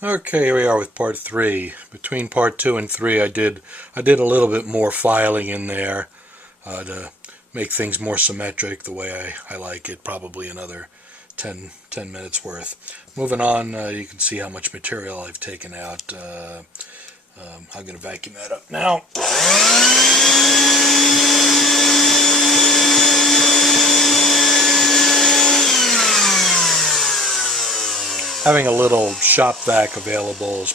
Okay, here we are with part 3. Between part 2 and 3 I did a little bit more filing in there to make things more symmetric the way I like it, probably another 10 minutes worth. Moving on, you can see how much material I've taken out. I'm going to vacuum that up now. Having a little shop vac available is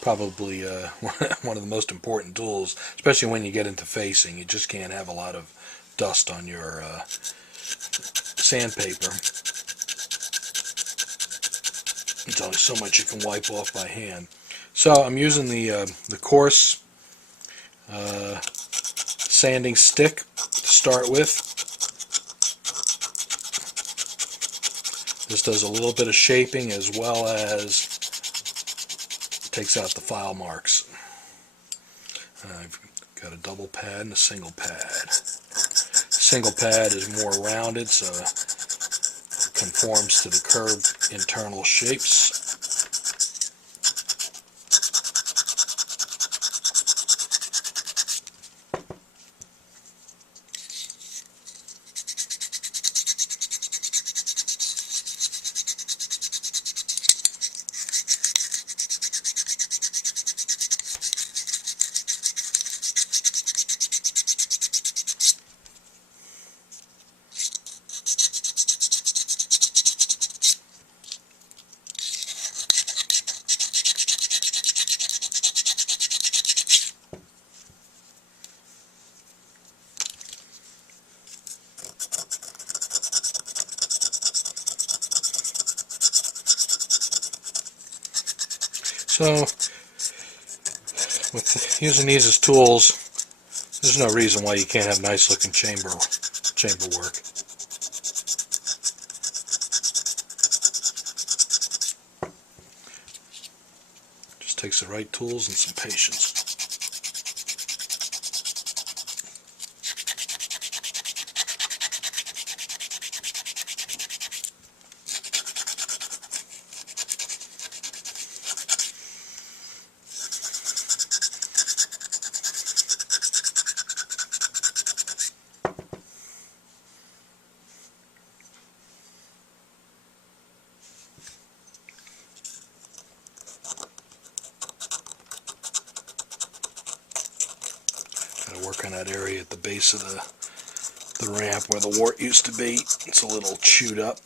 probably one of the most important tools, especially when you get into facing. You just can't have a lot of dust on your sandpaper. There's only so much you can wipe off by hand. So I'm using the coarse sanding stick to start with. This does a little bit of shaping as well as takes out the file marks. I've got a double pad and a single pad. Single pad is more rounded, so it conforms to the curved internal shapes. So, with using these as tools, there's no reason why you can't have nice looking chamber work. Just takes the right tools and some patience. Gotta work on that area at the base of the ramp where the wart used to be. It's a little chewed up.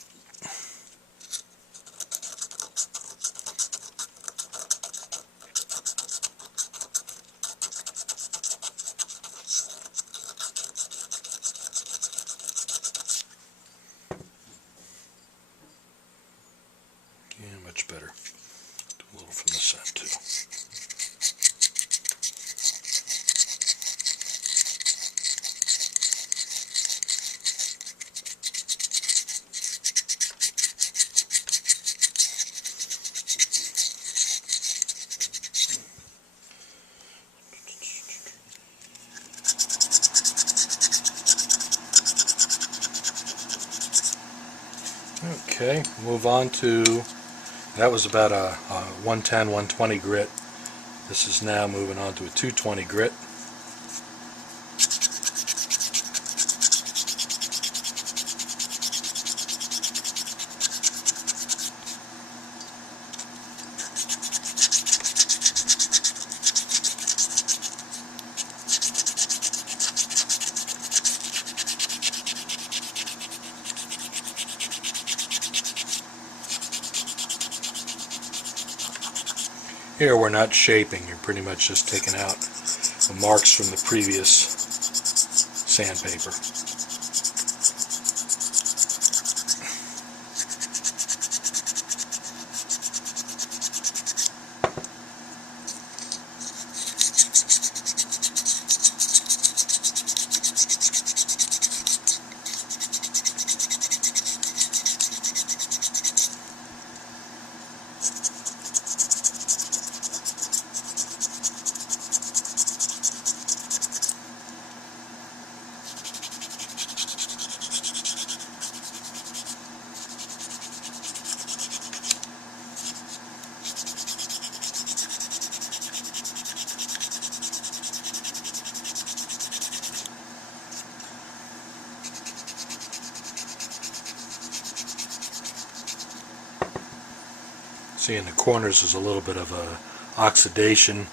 Yeah, much better. Do a little from this side too. Okay, move on to, that was about a 110, 120 grit. This is now moving on to a 220 grit. Here we're not shaping, you're pretty much just taking out the marks from the previous sandpaper. See, in the corners there's a little bit of oxidation.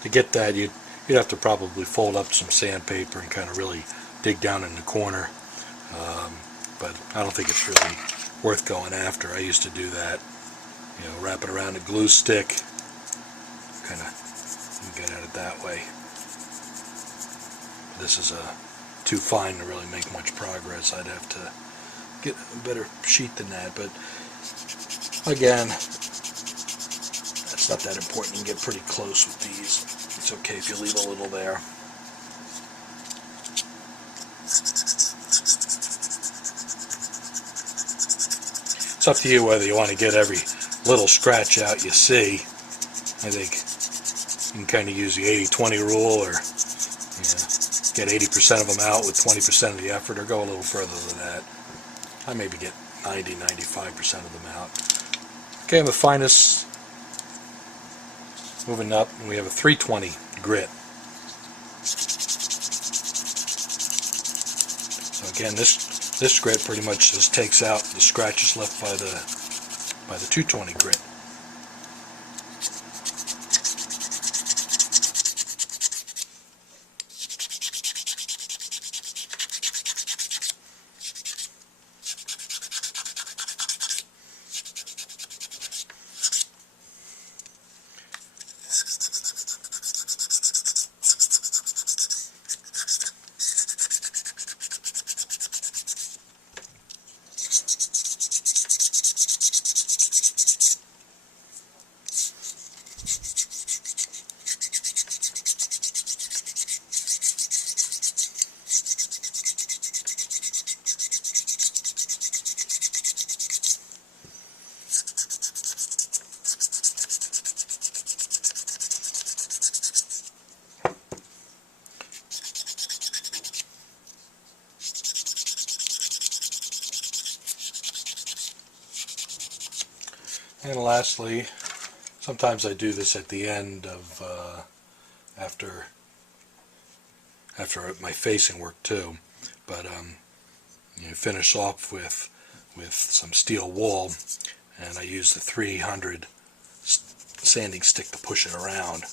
To get that, you'd have to probably fold up some sandpaper and kind of really dig down in the corner. But I don't think it's really worth going after. I used to do that. You know, wrap it around a glue stick, kind of get at it that way. This is too fine to really make much progress. I'd have to get a better sheet than that, but again, that's not that important. You can get pretty close with these. It's okay if you leave a little there. It's up to you whether you want to get every little scratch out you see. I think you can kind of use the 80-20 rule, or get 80% of them out with 20% of the effort, or go a little further than that. I maybe get 90-95% of them out. Okay, and the finest, moving up, and we have a 320 grit. So again, this grit pretty much just takes out the scratches left by the 220 grit. And lastly, sometimes I do this at the end of after my facing work too, but you finish off with some steel wool, and I use the 300 sanding stick to push it around.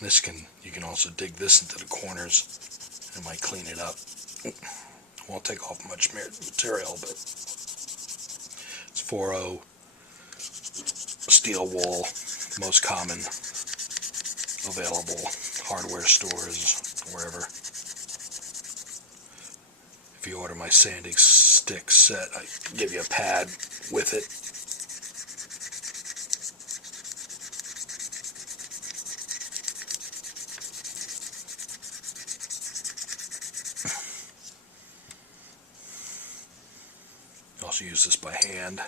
And you can also dig this into the corners. It might clean it up. It won't take off much material, but it's 4.0 steel wool, most common available hardware stores, wherever. If you order my sanding stick set, I give you a pad with it. Also use this by hand.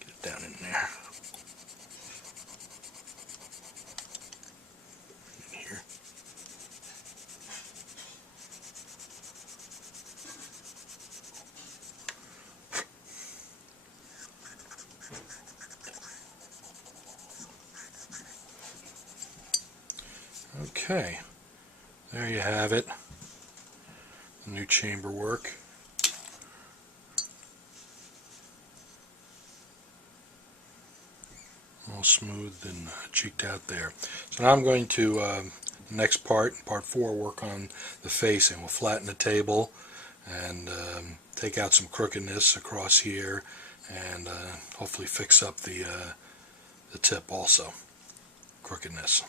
Get it down in there. In here. Okay, there you have it. The new chamber work. All smoothed and cheeked out there. So now I'm going to, next part 4, work on the facing. We'll flatten the table and take out some crookedness across here, and hopefully fix up the tip also, crookedness.